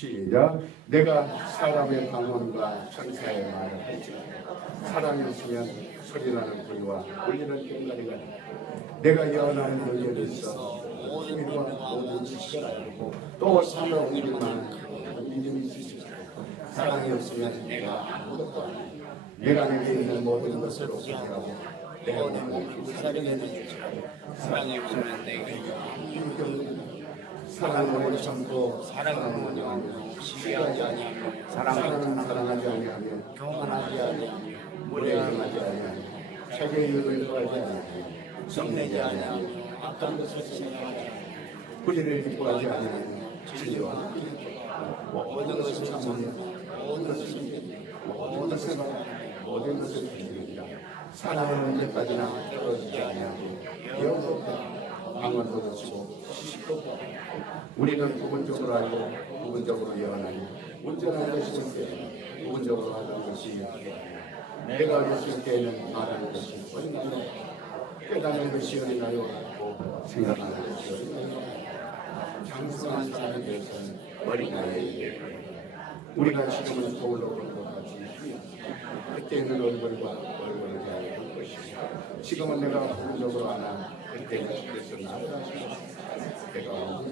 시작. 내가 사람의 방언과 천사의 말을 할지라도 사람이 없으면 소리나는 불과 울리는 꽹과리가 내가 예언하는 능력이 있어 비밀과 모든 지식을 알고 또 사람 옮길 만한 믿음이 있으시고 사랑이 없으면 내가 아무것도 아니야. 내가 내게 있는 모든 것을 오픈하고 내가 내는 사령에는 사랑이 없으면 내가 사랑을 참고 사랑은 영원히 시기하지 아니하며 사랑은 사랑하지 아니하며 교만하지 아니하며 무례하지 아니하며 자기의 의를 구하지 아니하며 성내지 아니하며 악한 것을 생각하지 아니하며 불의를 기뻐하지 아니하며 진리와 모든 것을 참으며 모든 것을 모든 것을 견디느니라. 사랑은 언제까지나 떨어지지 아니하고 영원히 방언도 쓰고 지식도 없고 우리는 부분적으로 알고 부분적으로 예언하니 온전한 것이 있을 부분적으로 하는 것이 내가 어렸을 때는 말하는 것이 어린아이요 깨닫는 것이 어린아이요 같고 생각하는 것이 어린아이요 장성한 사람에 대해서는 어린아이에게 우리가 지금은 거울로 보는 것 같이 그때는 얼굴과 얼굴을 대하여 볼 것이고 지금은 내가 부분적으로 하나 그때는 그래서 나를 하시고 내가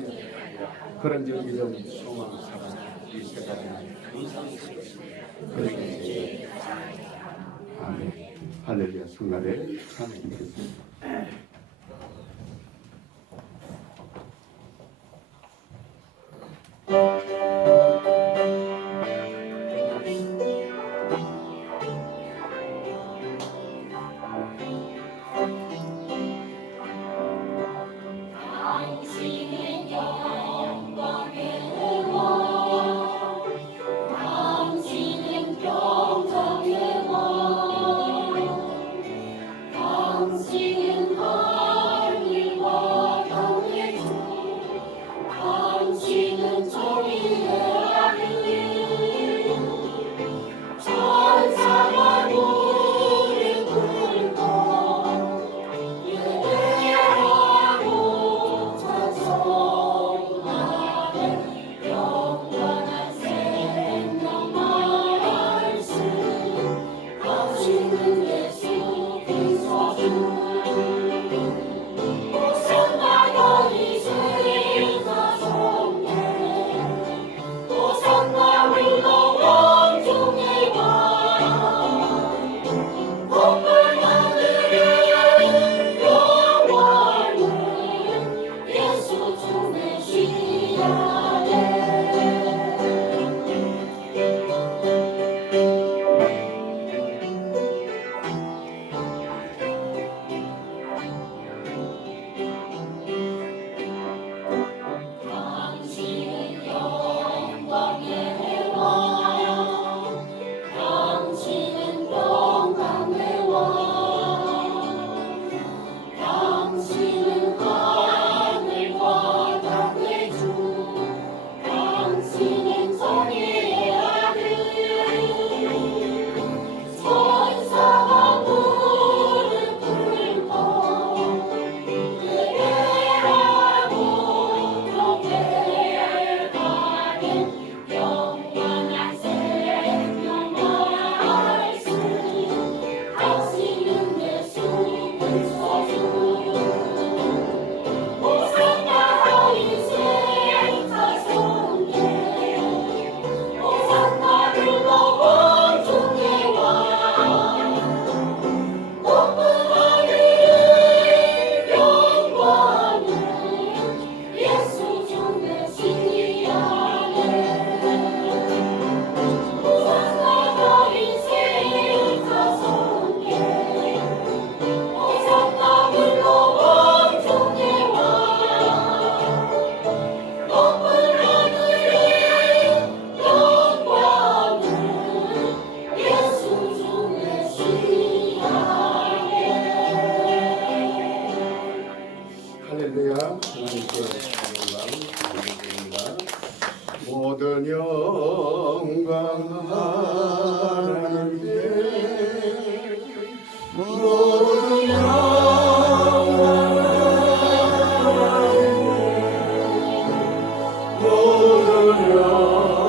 그런 정기적 소망 사랑 이 세상에는 항상 있을 것입니다. 그러게 아멘. 할렐루야. 성가대 찬양드리겠습니다. 할렐루야. 하나님께 영광 드립니다. 모든 영광 하나님께 모든 영광 하나님께 모든 영광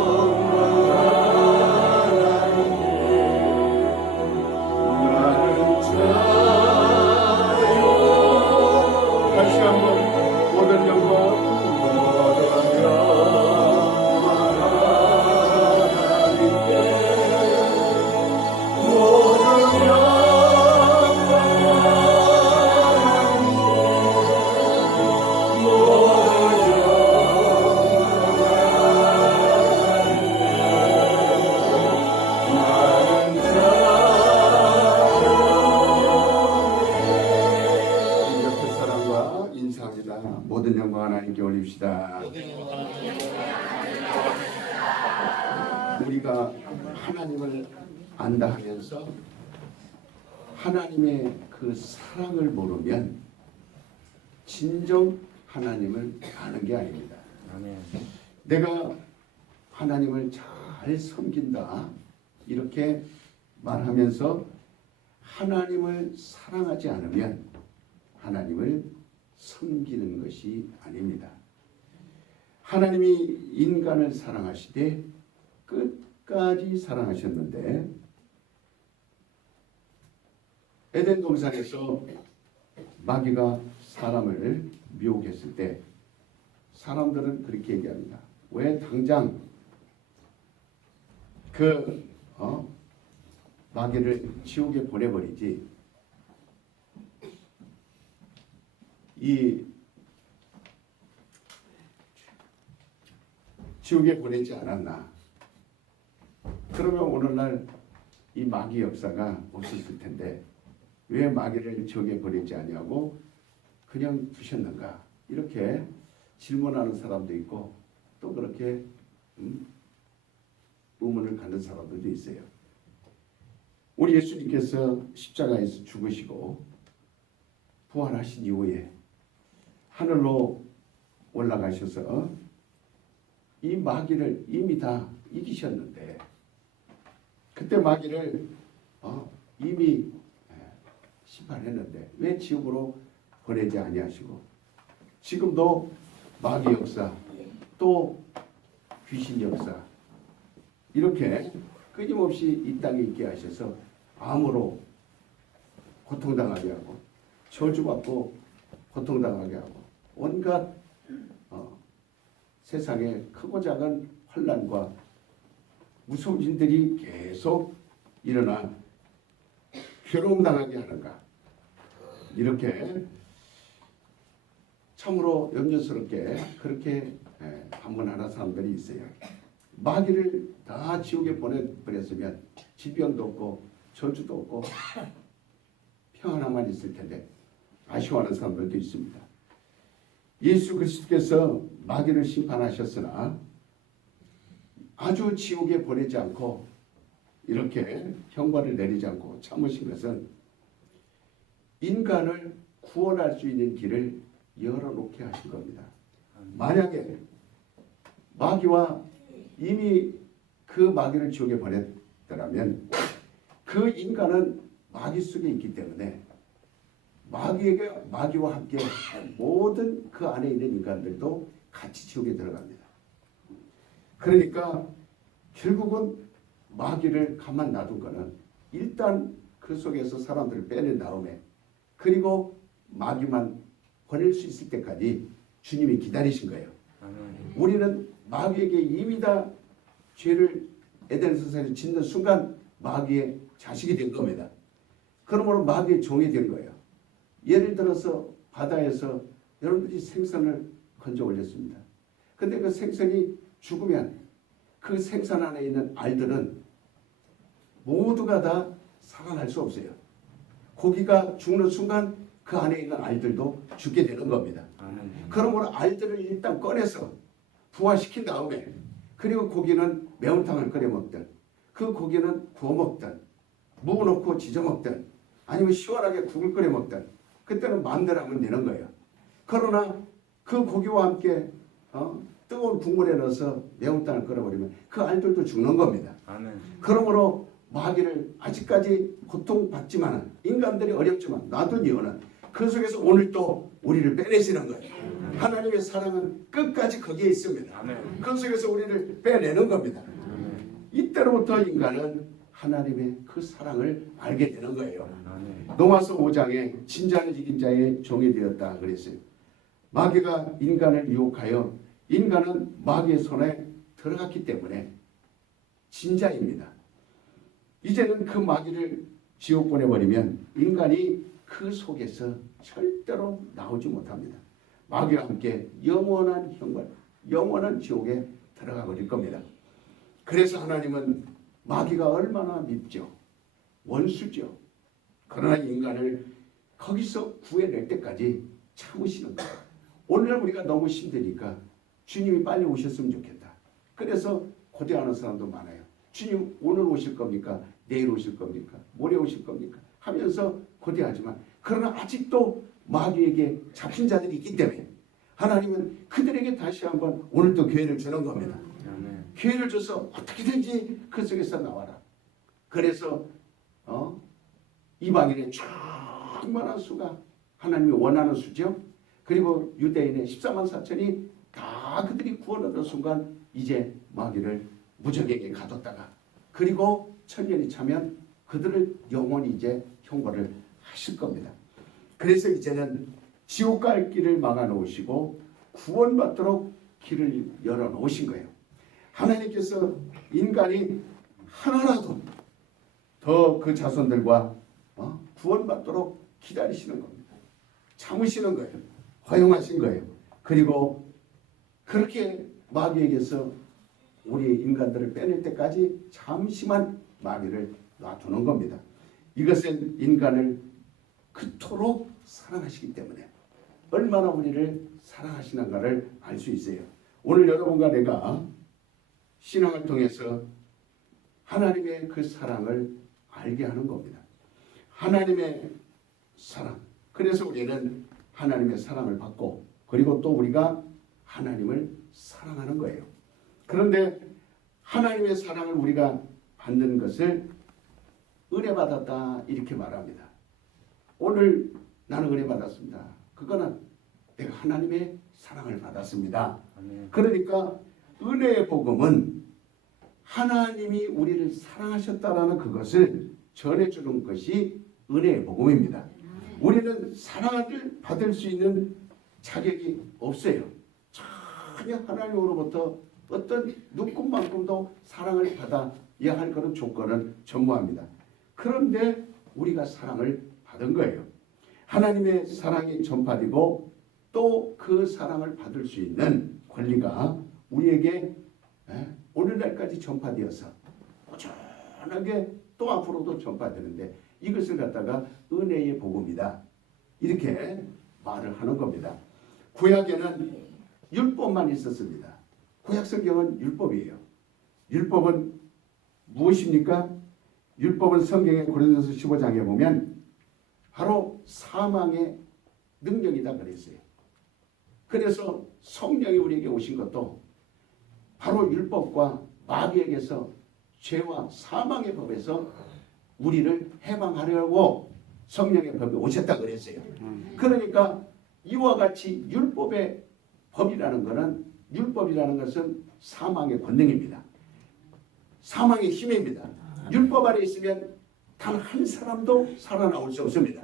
우리가 하나님을 안다 하면서 하나님의 그 사랑을 모르면 진정 하나님을 아는 게 아닙니다. 아멘. 내가 하나님을 잘 섬긴다 이렇게 말하면서 하나님을 사랑하지 않으면 하나님을 섬기는 것이 아닙니다. 하나님이 인간을 사랑하시되 끝까지 사랑하셨는데 에덴 동산에서 마귀가 사람을 미혹했을 때 사람들은 그렇게 얘기합니다. 왜 당장 그 마귀를 지옥에 보내버리지? 이 지옥에 보내지 않았나? 그러면 오늘날 이 마귀 역사가 없었을 텐데 왜 마귀를 지옥에 보내지 아니하고 그냥 두셨는가? 이렇게 질문하는 사람도 있고 또 그렇게 의문을 갖는 사람들도 있어요. 우리 예수님께서 십자가에서 죽으시고 부활하신 이후에 하늘로 올라가셔서 이 마귀를 이미 다 이기셨는데 그때 마귀를 이미 심판했는데 왜 지옥으로 보내지 아니하시고 지금도 마귀 역사 또 귀신 역사 이렇게 끊임없이 이 땅에 있게 하셔서 암으로 고통당하게 하고 저주받고 고통당하게 하고 온갖 세상에 크고 작은 환난과 무서운 일들이 계속 일어나 괴로움 당하게 하는가 이렇게 참으로 염려스럽게 그렇게 반문하는 사람들이 있어요. 마귀를 다 지옥에 보내버렸으면 질병도 없고 저주도 없고 평안함만 있을 텐데 아쉬워하는 사람들도 있습니다. 예수 그리스도께서 마귀를 심판하셨으나 아주 지옥에 보내지 않고 이렇게 형벌을 내리지 않고 참으신 것은 인간을 구원할 수 있는 길을 열어놓게 하신 겁니다. 만약에 마귀와 이미 그 마귀를 지옥에 보냈더라면 그 인간은 마귀 속에 있기 때문에 마귀와 함께 모든 그 안에 있는 인간들도 같이 지옥에 들어갑니다. 그러니까 결국은 마귀를 가만 놔둔 거는 일단 그 속에서 사람들을 빼낸 다음에 그리고 마귀만 보낼 수 있을 때까지 주님이 기다리신 거예요. 우리는 마귀에게 이미 다 죄를 에덴에서 짓는 순간 마귀의 자식이 된 겁니다. 그러므로 마귀의 종이 된 거예요. 예를 들어서 바다에서 여러분들이 생선을 건져 올렸습니다. 근데 그 생선이 죽으면 그 생선 안에 있는 알들은 모두가 다 살아날 수 없어요. 고기가 죽는 순간 그 안에 있는 알들도 죽게 되는 겁니다. 그러므로 알들을 일단 꺼내서 부화시킨 다음에 그리고 고기는 매운탕을 끓여 먹든 그 고기는 구워 먹든 무 넣고 지져 먹든 아니면 시원하게 국을 끓여 먹든 그때는 마음대로 하면 되는 거예요. 그러나 그 고기와 함께 뜨거운 국물에 넣어서 매운탕을 끓여버리면 그 알들도 죽는 겁니다. 아멘. 그러므로 마귀를 아직까지 고통받지만 인간들이 어렵지만 놔둔 이유는 그 속에서 오늘 또 우리를 빼내시는 거예요. 하나님의 사랑은 끝까지 거기에 있습니다. 아멘. 그 속에서 우리를 빼내는 겁니다. 이때로부터 인간은 하나님의 그 사랑을 알게 되는 거예요. 로마서 5장에 진자를 이긴 자의 종이 되었다 그랬어요. 마귀가 인간을 유혹하여 인간은 마귀의 손에 들어갔기 때문에 진자입니다. 이제는 그 마귀를 지옥 보내버리면 인간이 그 속에서 절대로 나오지 못합니다. 마귀와 함께 영원한 형벌, 영원한 지옥에 들어가 버릴 겁니다. 그래서 하나님은 마귀가 얼마나 밉죠. 원수죠. 그러나 인간을 거기서 구해낼 때까지 참으시는 거예요. 오늘 우리가 너무 힘드니까 주님이 빨리 오셨으면 좋겠다. 그래서 고대하는 사람도 많아요. 주님 오늘 오실 겁니까? 내일 오실 겁니까? 모레 오실 겁니까? 하면서 고대하지만 그러나 아직도 마귀에게 잡힌 자들이 있기 때문에 하나님은 그들에게 다시 한번 오늘 또 기회를 주는 겁니다. 기회를 줘서 어떻게든지 그 속에서 나와라. 그래서 이방인의 충만한 수가 하나님이 원하는 수죠. 그리고 유대인의 14만 4천이 다 그들이 구원 얻은 순간 이제 마귀를 무적에게 가뒀다가 그리고 천년이 차면 그들을 영원히 이제 형벌을 하실 겁니다. 그래서 이제는 지옥 갈 길을 막아 놓으시고 구원받도록 길을 열어 놓으신 거예요. 하나님께서 인간이 하나라도 더 그 자손들과 구원받도록 기다리시는 겁니다. 참으시는 거예요. 허용하신 거예요. 그리고 그렇게 마귀에게서 우리 인간들을 빼낼 때까지 잠시만 마귀를 놔두는 겁니다. 이것은 인간을 그토록 사랑하시기 때문에 얼마나 우리를 사랑하시는가를 알 수 있어요. 오늘 여러분과 내가 신앙을 통해서 하나님의 그 사랑을 알게 하는 겁니다. 하나님의 사랑. 그래서 우리는 하나님의 사랑을 받고 그리고 또 우리가 하나님을 사랑하는 거예요. 그런데 하나님의 사랑을 우리가 받는 것을 은혜 받았다 이렇게 말합니다. 오늘 나는 은혜 받았습니다. 그거는 내가 하나님의 사랑을 받았습니다. 그러니까 은혜의 복음은 하나님이 우리를 사랑하셨다라는 그것을 전해주는 것이 은혜의 복음입니다. 우리는 사랑을 받을 수 있는 자격이 없어요. 전혀 하나님으로부터 어떤 누군만큼도 사랑을 받아야 할 그런 조건은 전무합니다. 그런데 우리가 사랑을 받은 거예요. 하나님의 사랑이 전파되고 또 그 사랑을 받을 수 있는 권리가 우리에게 오늘날까지 전파되어서 꾸준하게 또 앞으로도 전파되는데 이것을 갖다가 은혜의 복음이다. 이렇게 말을 하는 겁니다. 구약에는 율법만 있었습니다. 구약 성경은 율법이에요. 율법은 무엇입니까? 율법은 성경의 고린도서 15장에 보면 바로 사망의 능력이다 그랬어요. 그래서 성령이 우리에게 오신 것도 바로 율법과 마귀에게서 죄와 사망의 법에서 우리를 해방하려고 성령의 법이 오셨다 그랬어요. 그러니까 이와 같이 율법의 법이라는 것은 율법이라는 것은 사망의 권능입니다. 사망의 힘입니다. 율법 아래 있으면 단 한 사람도 살아나올 수 없습니다.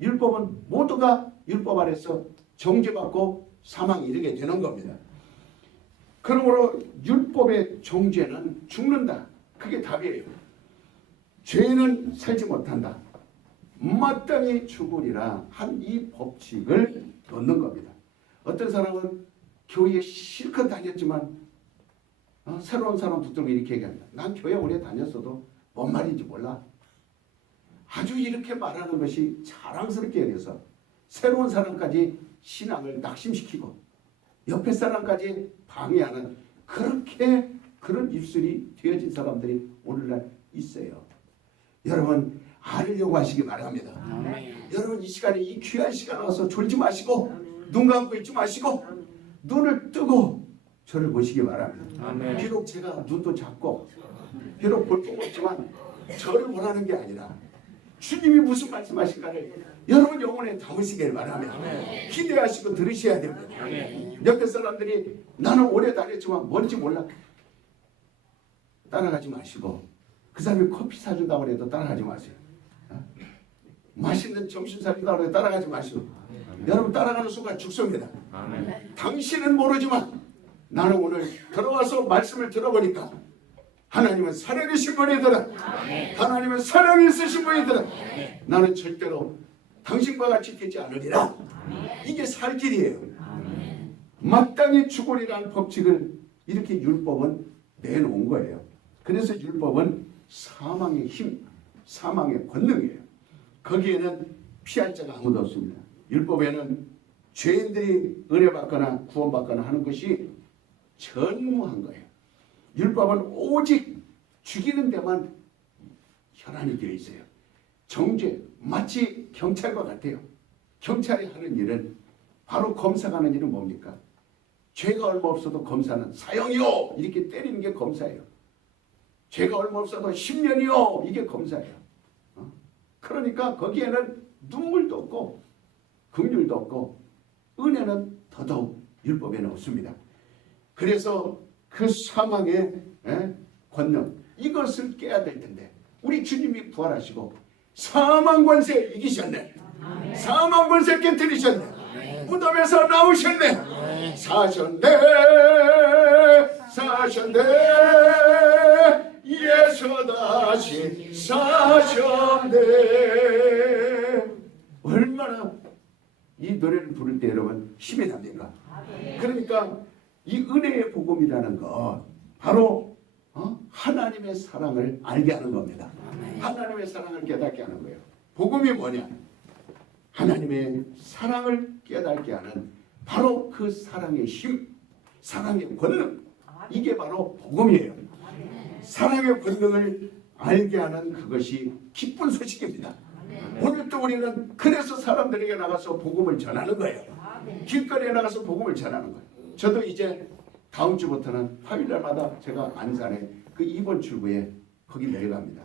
율법은 모두가 율법 아래서 정죄받고 사망에 이르게 되는 겁니다. 그러므로 율법의 정죄는 죽는다. 그게 답이에요. 죄는 살지 못한다. 마땅히 죽으리라 한 이 법칙을 놓는 겁니다. 어떤 사람은 교회에 실컷 다녔지만 새로운 사람 붙들고 이렇게 얘기합니다. 난 교회 오래 다녔어도 뭔 말인지 몰라. 아주 이렇게 말하는 것이 자랑스럽게 여겨서 새로운 사람까지 신앙을 낙심시키고 옆에 사람까지 방해하는 그렇게 그런 입술이 되어진 사람들이 오늘날 있어요. 여러분 알려고 하시기 바랍니다. 여러분 이 시간에 이 귀한 시간 와서 졸지 마시고 눈 감고 있지 마시고 눈을 뜨고 저를 보시기 바랍니다. 비록 제가 눈도 작고 비록 볼품 없지만 저를 보라는 게 아니라 주님이 무슨 말씀하실까를 여러분 영혼에 담으시길 바랍니다. 기대하시고 들으셔야 됩니다. 옆에 사람들이 나는 오래 다녔지만 뭔지 몰라. 따라가지 마시고 그 사람이 커피 사준다고 해도 따라가지 마세요. 맛있는 점심 사준다고 해도 따라가지 마시고 여러분 따라가는 순간 죽습니다. 당신은 모르지만 나는 오늘 들어와서 말씀을 들어보니까 하나님은 사랑이신 분이더라. 하나님은 사랑이 있으신 분이더라. 나는 절대로 당신과 같이 되지 않으리라. 이게 살 길이에요. 마땅히 죽으리라는 법칙을 이렇게 율법은 내놓은 거예요. 그래서 율법은 사망의 힘, 사망의 권능이에요. 거기에는 피할 자가 아무도 없습니다. 율법에는 죄인들이 은혜받거나 구원받거나 하는 것이 전무한 거예요. 율법은 오직 죽이는 데만 혈안이 되어 있어요. 정죄, 마치 경찰과 같아요. 경찰이 하는 일은, 바로 검사가 하는 일은 뭡니까? 죄가 얼마 없어도 검사는 사형이요 이렇게 때리는 게 검사예요. 죄가 얼마 없어도 10년이요 이게 검사예요. 그러니까 거기에는 눈물도 없고 긍휼도 없고 은혜는 더더욱 율법에는 없습니다. 그래서 그 사망의 권능, 이것을 깨야 될 텐데, 우리 주님이 부활하시고 사망 권세 이기셨네. 사망 권세 깨뜨리셨네. 무덤에서 나오셨네. 사셨네. 예수 다시 사셨네. 얼마나 이 노래를 부를 때 여러분 힘이 납니까? 그러니까 이 은혜의 복음이라는 것, 바로 하나님의 사랑을 알게 하는 겁니다. 하나님의 사랑을 깨닫게 하는 거예요. 복음이 뭐냐? 하나님의 사랑을 깨닫게 하는 바로 그 사랑의 힘, 사랑의 권능, 이게 바로 복음이에요. 사랑의 권능을 알게 하는 그것이 기쁜 소식입니다. 오늘도 우리는 그래서 사람들에게 나가서 복음을 전하는 거예요. 길거리에 나가서 복음을 전하는 거예요. 저도 이제 다음 주부터는 화요일날마다 제가 안산에 그 2번 출구에 거기 내려갑니다.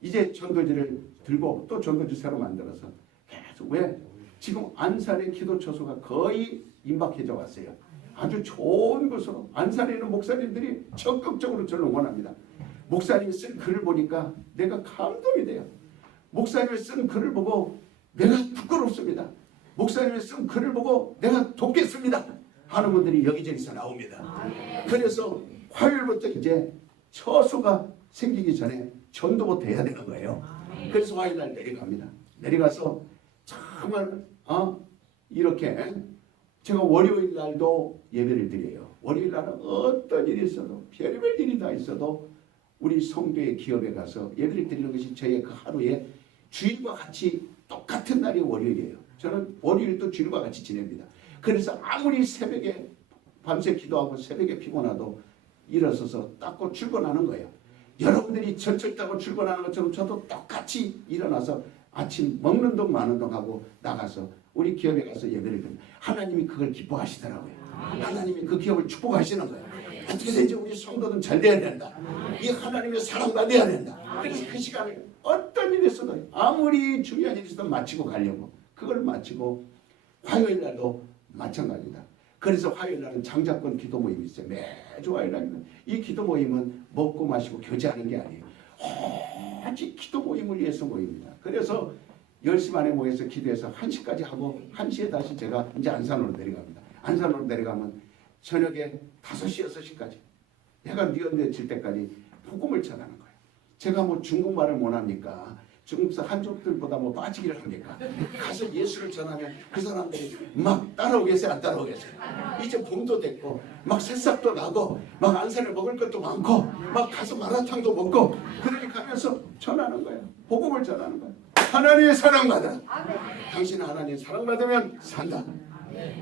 이제 전도지를 들고 또 전도지 새로 만들어서 계속, 왜? 지금 안산의 기도 처소가 거의 임박해져 왔어요. 아주 좋은 곳으로 안산에 있는 목사님들이 적극적으로 저를 응원합니다. 목사님이 쓴 글을 보니까 내가 감동이 돼요. 목사님이 쓴 글을 보고 내가 부끄럽습니다. 목사님이 쓴 글을 보고 내가 돕겠습니다 하는 분들이 여기저기서 나옵니다. 그래서 화요일부터 이제 처소가 생기기 전에 전도부터 해야 되는 거예요. 그래서 화요일날 내려갑니다. 내려가서 정말 이렇게 제가 월요일 날도 예배를 드려요. 월요일 날은 어떤 일이 있어도, 별의별 일이 다 있어도 우리 성도의 기업에 가서 예배를 드리는 것이 저의 그 하루의 주일과 같이 똑같은 날이 월요일이에요. 저는 월요일도 주일과 같이 지냅니다. 그래서 아무리 새벽에 밤새 기도하고 새벽에 피곤하도 일어서서 닦고 출근하는 거예요. 여러분들이 전철 타고 출근하는 것처럼 저도 똑같이 일어나서 아침 먹는 동 마는 동 하고 나가서 우리 기업에 가서 예배를 드립니다. 하나님이 그걸 기뻐하시더라고요. 하나님이 그 기업을 축복하시는 거예요. 어떻게든지 우리 성도는 잘 돼야 된다. 이 하나님의 사랑받아야 된다. 그래서 그 시간을 어떤 일이 있어도, 아무리 중요한 일이 있어도 마치고 가려고, 그걸 마치고 화요일 날도 마찬가지다. 그래서 화요일 날은 장자권 기도 모임이 있어요. 매주 화요일 날은. 이 기도 모임은 먹고 마시고 교제하는 게 아니에요. 오직 기도 모임을 위해서 모입니다. 그래서 10시 반에 모여서 기도해서 1시까지 하고 1시에 다시 제가 이제 안산으로 내려갑니다. 안산으로 내려가면 저녁에 5시, 6시까지 내가 뉘었는데 질 때까지 복음을 전하는 거예요. 제가 뭐 중국말을 못합니까? 중국서 한족들보다 뭐 빠지기를 합니까? 가서 예수를 전하면 그 사람들이 막 따라오겠어요? 안 따라오겠어요? 이제 봄도 됐고 막 새싹도 나고 막 안산에 먹을 것도 많고 막 가서 마라탕도 먹고, 그러니까 하면서 전하는 거예요. 복음을 전하는 거예요. 하나님의 사랑받아. 당신은 하나님의 사랑받으면 산다.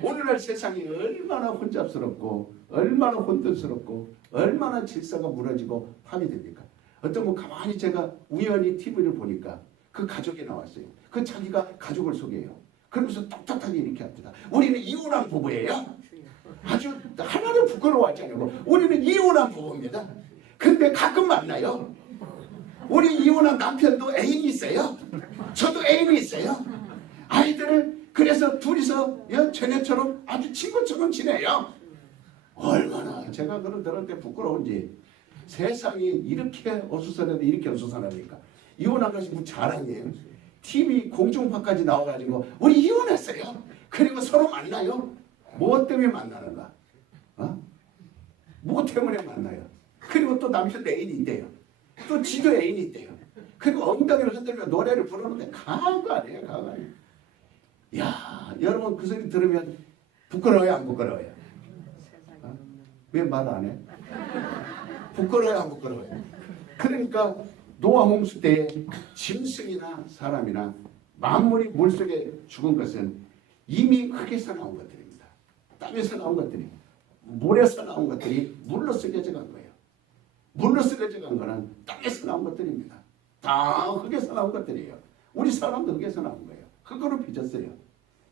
오늘날 세상이 얼마나 혼잡스럽고 얼마나 혼돈스럽고 얼마나 질서가 무너지고 파괴됩니까? 어떤 분 가만히 제가 우연히 TV를 보니까 그 가족이 나왔어요. 그 자기가 가족을 소개해요. 그러면서 똑똑하게 이렇게 합니다. 우리는 이혼한 부부예요. 아주 하나도 부끄러워하지 않고 우리는 이혼한 부부입니다. 근데 가끔 만나요. 우리 이혼한 남편도 애인이 있어요. 저도 애인이 있어요. 아이들을 그래서 둘이서 전에처럼 아주 친구처럼 지내요. 얼마나 제가 그런 들을 때 부끄러운지. 세상이 이렇게 어수선해도 이렇게 어수선합니까? 이혼한 것이 뭐 자랑이에요. TV 공중파까지 나와가지고 우리 이혼했어요. 그리고 서로 만나요. 뭐 때문에 만나는가? 뭐 때문에 만나요? 그리고 또 남편 애인이 있대요. 또 지도 애인이 있대요. 그리고 엉덩이를 흔들며 노래를 부르는데 강한 거 아니에요? 강한 거 아니에요? 야, 여러분 그 소리 들으면 부끄러워요? 안 부끄러워요? 왜 말 안 해? 부끄러워요? 안 부끄러워요? 그러니까 노아 홍수 때에 짐승이나 사람이나 만물이 물속에 죽은 것은 이미 흙에서 나온 것들입니다. 땅에서 나온 것들이, 물에서 나온 것들이 물로 썩여져 간 거예요. 물로 굴러 쓰러져 간 거는 땅에서 나온 것들입니다. 다 흙에서 나온 것들이에요. 우리 사람도 흙에서 나온 거예요. 흙으로 빚었어요.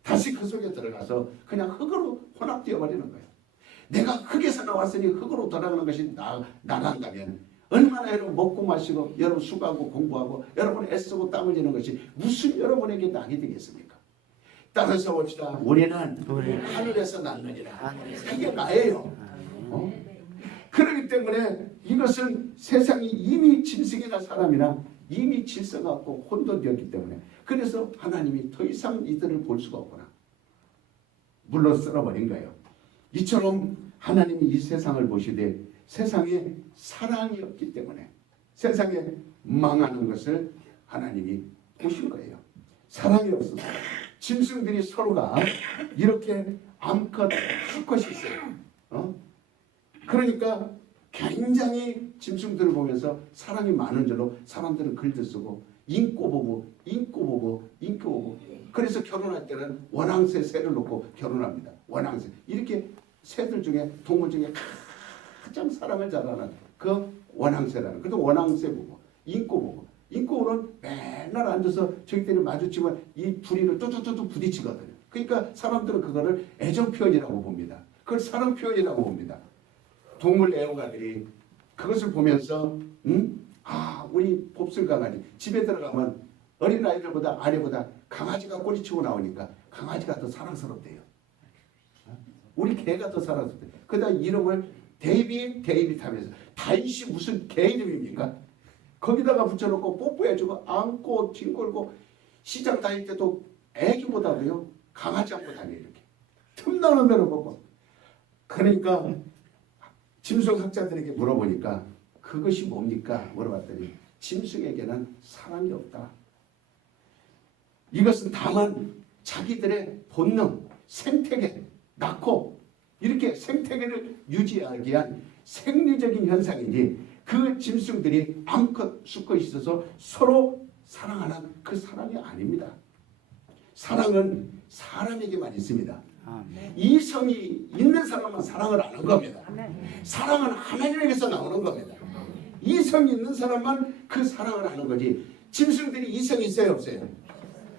다시 그 속에 들어가서 그냥 흙으로 혼합되어 버리는 거예요. 내가 흙에서 나왔으니 흙으로 돌아가는 것이 나간다면 얼마나 여러분 먹고 마시고 여러분 수고하고 공부하고 여러분 애쓰고 땀 흘리는 것이 무슨 여러분에게 낙이 되겠습니까? 따라서 봅시다. 우리는 하늘에서 났느니라. 그게 나예요. 그렇기 때문에 이것은 세상이 이미 짐승이나 사람이나 이미 질서가 없고 혼돈되었기 때문에 그래서 하나님이 더 이상 이들을 볼 수가 없구나. 물러 쓸어버린 거예요. 이처럼 하나님이 이 세상을 보시되 세상에 사랑이 없기 때문에 세상에 망하는 것을 하나님이 보신 거예요. 사랑이 없어서 짐승들이 서로가 이렇게 암컷 수컷이 있어요. 그러니까 굉장히 짐승들을 보면서 사랑이 많은 줄로 사람들은 글도 쓰고 인꼬 보고 그래서 결혼할 때는 원앙새 새를 놓고 결혼합니다. 원앙새 이렇게 새들 중에 동물 중에 가장 사랑을 잘하는 그 원앙새라는 그래서 원앙새 보고 인꼬는 맨날 앉아서 저희들이 마주치면 이 부리를 뚜뚜뚜뚜 부딪히거든요. 그러니까 사람들은 그거를 애정 표현이라고 봅니다. 그걸 사랑 표현이라고 봅니다. 동물 애호가들이 그것을 보면서 우리 곱슬 강아지 집에 들어가면 어린아이들보다 아내보다 강아지가 꼬리치고 나오니까 강아지가 더 사랑스럽대요. 우리 개가 더 사랑스럽대요. 그러다 이름을 데이빗 하면서 다윗이 무슨 개 이름입니까? 거기다가 붙여놓고 뽀뽀해주고 안고 뒹굴고 시장 다닐 때도 애기보다도요 강아지 안고 다녀요. 이렇게 틈나는 대로 보고. 그러니까 짐승학자들에게 물어보니까 그것이 뭡니까? 물어봤더니 짐승에게는 사랑이 없다. 이것은 다만 자기들의 본능, 생태계, 낳고 이렇게 생태계를 유지하기 위한 생리적인 현상이지 그 짐승들이 암컷, 수컷이 있어서 서로 사랑하는 그 사랑이 아닙니다. 사랑은 사람에게만 있습니다. 이성이 있는 사람은 사랑을 아는 겁니다. 사랑은 하나님에게서 나오는 겁니다. 이성이 있는 사람만 그 사랑을 아는 거지 짐승들이 이성이 있어요 없어요?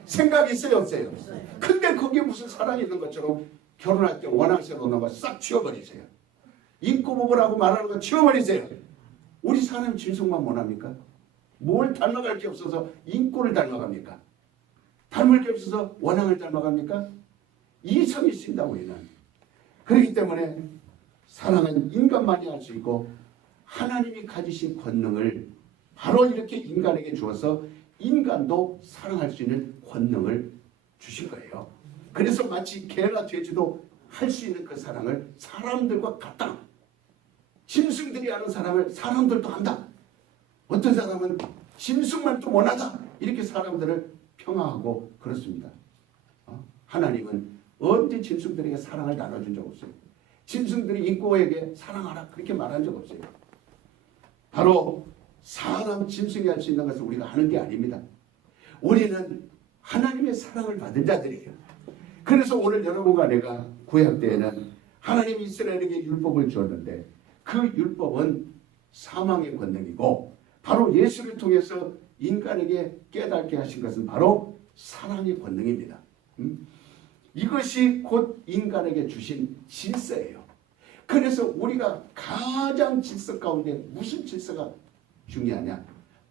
생각이 있어요 없어요? 근데 거기에 무슨 사랑이 있는 것처럼 결혼할 때 원앙새로 놓은 거 싹 치워버리세요. 인꼬보고라고 말하는 거 치워버리세요. 우리 사람 짐승만 못합니까? 뭘 닮아갈 게 없어서 인꼬를 닮아갑니까? 닮을 게 없어서 원앙을 닮아갑니까? 이성이 있습니다. 우리는. 그렇기 때문에 사랑은 인간만이 할 수 있고 하나님이 가지신 권능을 바로 이렇게 인간에게 주어서 인간도 사랑할 수 있는 권능을 주신 거예요. 그래서 마치 개나 돼지도 할 수 있는 그 사랑을 사람들과 같다. 짐승들이 하는 사랑을 사람들도 한다. 어떤 사람은 짐승만 또 원하다. 이렇게 사람들을 평화하고 그렇습니다. 하나님은 언제 짐승들에게 사랑을 나눠준 적 없어요. 짐승들이 인꼬에게 사랑하라 그렇게 말한 적 없어요. 바로 사람 짐승이 할 수 있는 것을 우리가 하는 게 아닙니다. 우리는 하나님의 사랑을 받은 자들이에요. 그래서 오늘 여러분과 내가 구약 때에는 하나님이 이스라엘에게 율법을 주었는데 그 율법은 사망의 권능이고 바로 예수를 통해서 인간에게 깨닫게 하신 것은 바로 사랑의 권능입니다. 이것이 곧 인간에게 주신 질서예요. 그래서 우리가 가장 질서 가운데 무슨 질서가 중요하냐?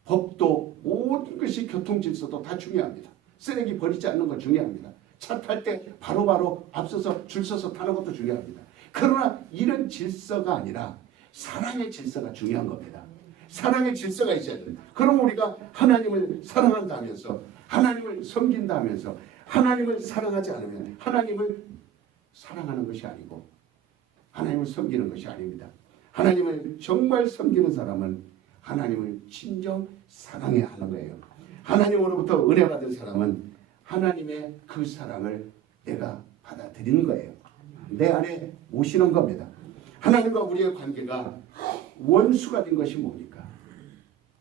법도 모든 것이 교통 질서도 다 중요합니다. 쓰레기 버리지 않는 거 중요합니다. 차 탈 때 바로바로 앞서서 줄 서서 타는 것도 중요합니다. 그러나 이런 질서가 아니라 사랑의 질서가 중요한 겁니다. 사랑의 질서가 있어야 됩니다. 그럼 우리가 하나님을 사랑한다면서 하나님을 섬긴다면서 하나님을 사랑하지 않으면 하나님을 사랑하는 것이 아니고 하나님을 섬기는 것이 아닙니다. 하나님을 정말 섬기는 사람은 하나님을 진정 사랑해야 하는 거예요. 하나님으로부터 은혜 받은 사람은 하나님의 그 사랑을 내가 받아들이는 거예요. 내 안에 모시는 겁니다. 하나님과 우리의 관계가 원수가 된 것이 뭡니까?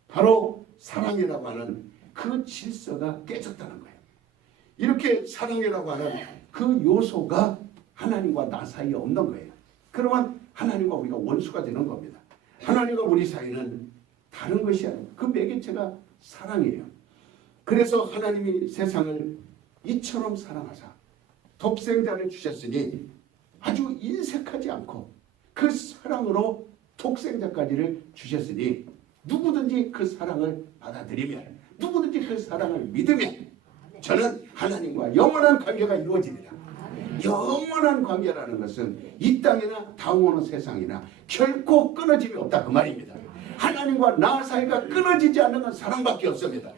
바로 사랑이라고 하는 그 질서가 깨졌다는 거예요. 이렇게 사랑이라고 하는 그 요소가 하나님과 나 사이에 없는 거예요. 그러면 하나님과 우리가 원수가 되는 겁니다. 하나님과 우리 사이는 다른 것이 아니에요. 그 매개체가 사랑이에요. 그래서 하나님이 세상을 이처럼 사랑하사 독생자를 주셨으니 아주 인색하지 않고 그 사랑으로 독생자까지를 주셨으니 누구든지 그 사랑을 받아들이면, 누구든지 그 사랑을 믿으면 저는 하나님과 영원한 관계가 이루어집니다. 영원한 관계라는 것은 이 땅이나 다음 오는 세상이나 결코 끊어짐이 없다 그 말입니다. 하나님과 나 사이가 끊어지지 않는 건 사랑밖에 없습니다.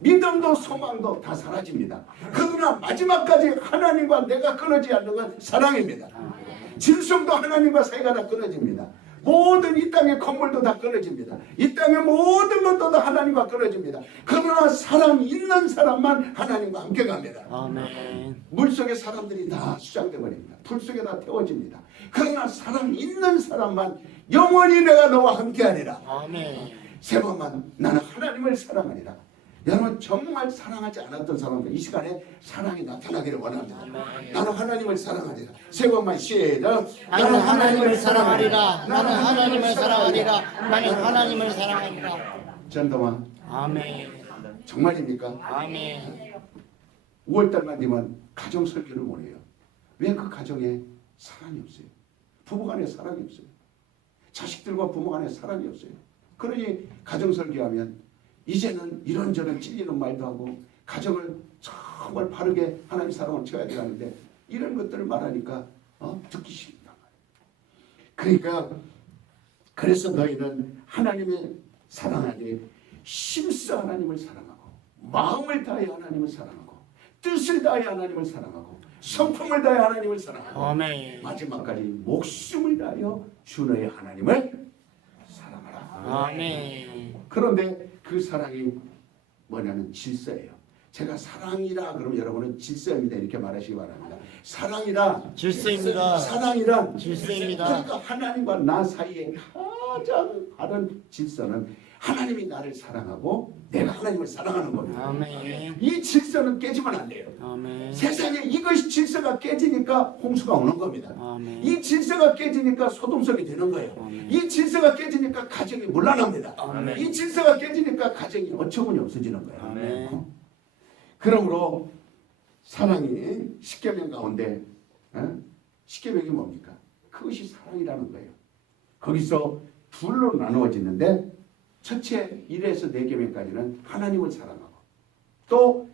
믿음도 소망도 다 사라집니다. 그러나 마지막까지 하나님과 내가 끊어지지 않는 건 사랑입니다. 짐승도 하나님과 사이가 다 끊어집니다. 모든 이 땅의 건물도 다 끊어집니다. 이 땅의 모든 것도 다 하나님과 끊어집니다. 그러나 사랑 있는 사람만 하나님과 함께 갑니다. 아멘. 물속에 사람들이 다 수장돼 버립니다. 불 속에 다 태워집니다. 그러나 사랑 있는 사람만 영원히 내가 너와 함께하리라. 아멘. 세 번만 나는 하나님을 사랑하리라. 여러분 정말 사랑하지 않았던 사람들 이 시간에 사랑이 나타나기를 원합니다. 나는 하나님을 사랑하리라. 세 번만 시작. 나는 하나님을 사랑하리라. 나는 하나님을 사랑하리라. 나는 하나님을 사랑하리라. 전도만 아멘. 정말입니까? 아멘. 5월달만 되면 가정 설교를 못 해요. 왜? 그 가정에 사랑이 없어요. 부부간에 사랑이 없어요. 자식들과 부모간에 사랑이 없어요. 그러니 가정 설교하면 이제는 이런저런 찔리는 말도 하고 가정을 정말 바르게 하나님 사랑을 채워야 되는데 이런 것들을 말하니까 듣기 싫단 말이에요. 그러니까 그래서 너희는 하나님의 사랑하니 심써 하나님을 사랑하고 마음을 다해 하나님을 사랑하고 뜻을 다해 하나님을 사랑하고 성품을 다해 하나님을 사랑하고 아멘. 마지막까지 목숨을 다하여 주 너의 하나님을 사랑하라. 아멘. 그런데 그 사랑이 뭐냐면 질서예요. 제가 사랑이라 그러면 여러분은 질서입니다 이렇게 말하시기 바랍니다. 사랑이라 질서입니다. 사랑이란 질서입니다. 그러니까 하나님과 나 사이에 가장 바른 질서는 하나님이 나를 사랑하고 내가 하나님을 사랑하는 겁니다. 아멘. 이 질서는 깨지면 안 돼요. 아멘. 세상에 이것이 질서가 깨지니까 홍수가 오는 겁니다. 아멘. 이 질서가 깨지니까 소동성이 되는 거예요. 아멘. 이 질서가 깨지니까 가정이 문란합니다. 아멘. 이 질서가 깨지니까 가정이 어처구니 없어지는 거예요. 아멘. 그러므로 사랑이 십계명 가운데 십계명이 뭡니까? 그것이 사랑이라는 거예요. 거기서 둘로 나누어지는데 첫째 1에서 4계명까지는 하나님을 사랑하고 또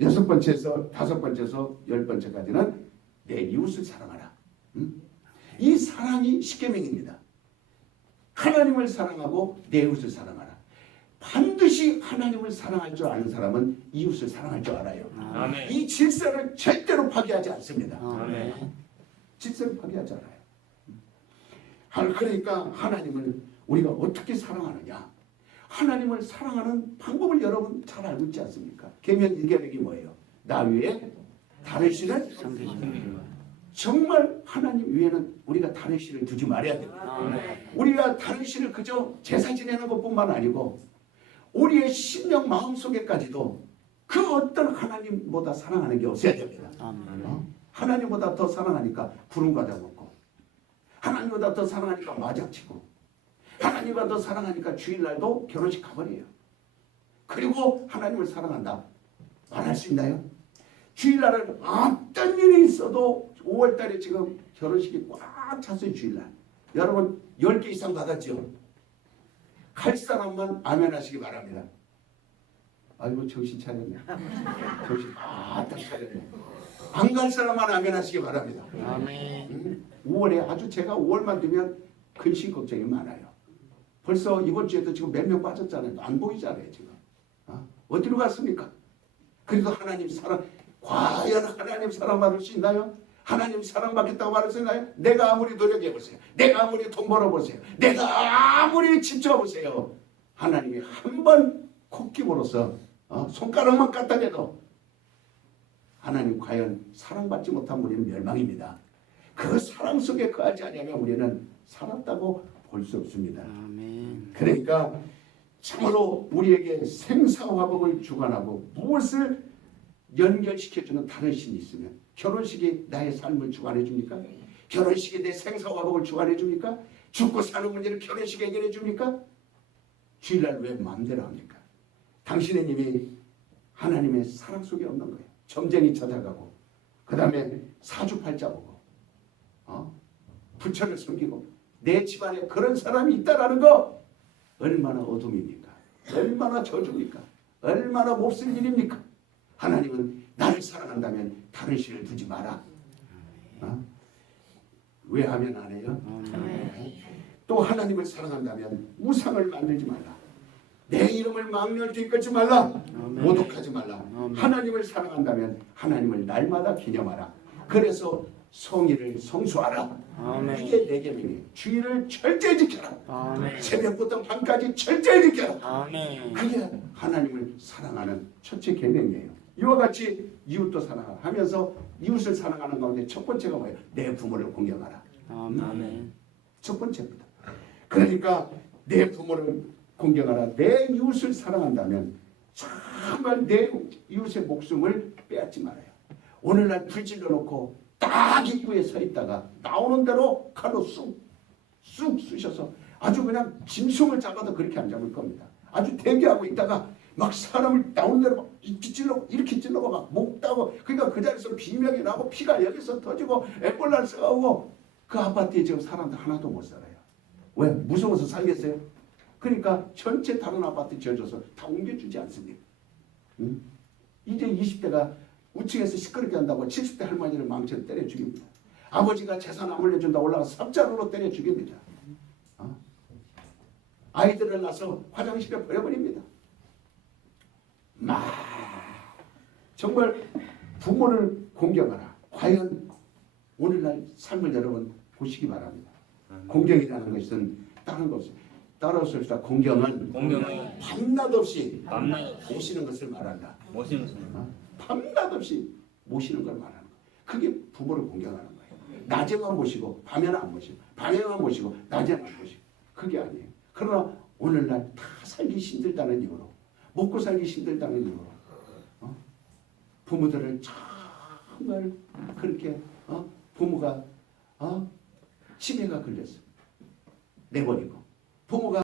6번째에서 5번째에서 10번째까지는 내 이웃을 사랑하라. 이 사랑이 십계명입니다. 하나님을 사랑하고 내 이웃을 사랑하라. 반드시 하나님을 사랑할 줄 아는 사람은 이웃을 사랑할 줄 알아요. 아멘. 이 질서를 절대로 파괴하지 않습니다. 아멘. 질서를 파괴하지 않아요. 그러니까 하나님을 우리가 어떻게 사랑하느냐? 하나님을 사랑하는 방법을 여러분 잘 알고 있지 않습니까? 계명 1계명이 뭐예요? 나 위에 다른 신을 정말 하나님 위에는 우리가 다른 신을 두지 말아야 됩니다. 우리가 다른 신을 그저 제사 지내는 것뿐만 아니고 우리의 심령 마음속에까지도 그 어떤 하나님보다 사랑하는 게 없어야 됩니다. 하나님보다 더 사랑하니까 구름 과자 먹고 하나님보다 더 사랑하니까 마작치고 하나님보다 더 사랑하니까 주일날도 결혼식 가버려요. 그리고 하나님을 사랑한다 말할 수 있나요? 주일날은 어떤 일이 있어도 5월달에 지금 결혼식이 꽉 찼어요. 주일날 여러분 10개 이상 받았죠? 갈 사람만 아멘 하시기 바랍니다. 아이고 정신 차렸네. 정신 딱 차렸네. 안 갈 사람만 아멘 하시기 바랍니다. 아멘. 5월에 아주 제가 5월만 되면 근심 걱정이 많아요. 벌써 이번 주에도 지금 몇 명 빠졌잖아요. 안 보이잖아요 지금. 어디로 갔습니까? 그래도 하나님 사랑, 과연 하나님 사랑받을 수 있나요? 하나님 사랑받겠다고 말할 수 있나요? 내가 아무리 노력해보세요. 내가 아무리 돈 벌어보세요. 내가 아무리 집중해보세요. 하나님이 한 번 콧기으로서 손가락만 까딱해도 하나님 과연 사랑받지 못한 우리는 멸망입니다. 그 사랑 속에 거하지 않으면 우리는 살았다고 볼 수 없습니다. 아멘. 그러니까 참으로 우리에게 생사화복을 주관하고 무엇을 연결시켜주는 다른 신이 있으면 결혼식이 나의 삶을 주관해 줍니까? 결혼식이 내 생사화복을 주관해 줍니까? 죽고 사는 문제를 결혼식에 해결해 줍니까? 주일날 왜 마음대로 합니까? 당신의 님이 하나님의 사랑 속에 없는 거예요. 점쟁이 찾아가고 그 다음에 사주팔자 보고 부처를 섬기고 내 집안에 그런 사람이 있다라는 거 얼마나 어둠입니까? 얼마나 저주입니까? 얼마나 몹쓸 일입니까? 하나님은 나를 사랑한다면 다른 신을 두지 마라. 왜 하면 안 해요? 또 하나님을 사랑한다면 우상을 만들지 말라. 내 이름을 망령되이 이끌지 말라. 모독하지 말라. 하나님을 사랑한다면 하나님을 날마다 기념하라. 그래서 성의를 성수하라. 이게 내 계명이에요. 주의를 철저히 지켜라. 새벽부터 밤까지 철저히 지켜라. 그게 하나님을 사랑하는 첫째 계명이에요. 이와 같이 이웃도 사랑하면서 이웃을 사랑하는 가운데 첫 번째가 뭐예요? 내 부모를 공경하라. 첫 번째입니다. 그러니까 내 부모를 공경하라. 내 이웃을 사랑한다면 정말 내 이웃의 목숨을 빼앗지 말아요. 오늘날 불질러 놓고 딱 입구에 서 있다가 나오는 대로 칼로 쑥 쑤셔서 아주 그냥 짐승을 잡아도 그렇게 안 잡을 겁니다. 아주 대기하고 있다가 막 사람을 나오는 대로 막 이렇게 찔러고 막 목 따고 그러니까 그 자리에서 비명이 나고 피가 여기서 터지고 앰뷸런스가 오고 그 아파트에 지금 사람들 하나도 못 살아요. 왜? 무서워서 살겠어요? 그러니까 전체 다른 아파트 지어줘서 다 옮겨주지 않습니까? 응? 이제 20대가 우측에서 시끄럽게 한다고 70대 할머니를 망치로 때려 죽입니다. 아버지가 재산 안 물려준다 올라가서 삽자루로 때려 죽입니다. 아이들을 낳아서 화장실에 버려버립니다. 정말 부모를 공경하라. 과연 오늘날 삶을 여러분 보시기 바랍니다. 공경이라는 것은 다른 것 없어요. 따라서 봅시다. 공경은 밤낮 없이 모시는 것을 말한다. 밤낮 없이 모시는 걸 말하는 거예요. 그게 부모를 공경하는 거예요. 낮에만 모시고 밤에는 안 모시고 밤에만 모시고 낮에는 안 모시고 그게 아니에요. 그러나 오늘날 다 살기 힘들다는 이유로 먹고 살기 힘들다는 이유로 부모들을 정말 그렇게 부모가 치매가 걸렸어. 내버리고 부모가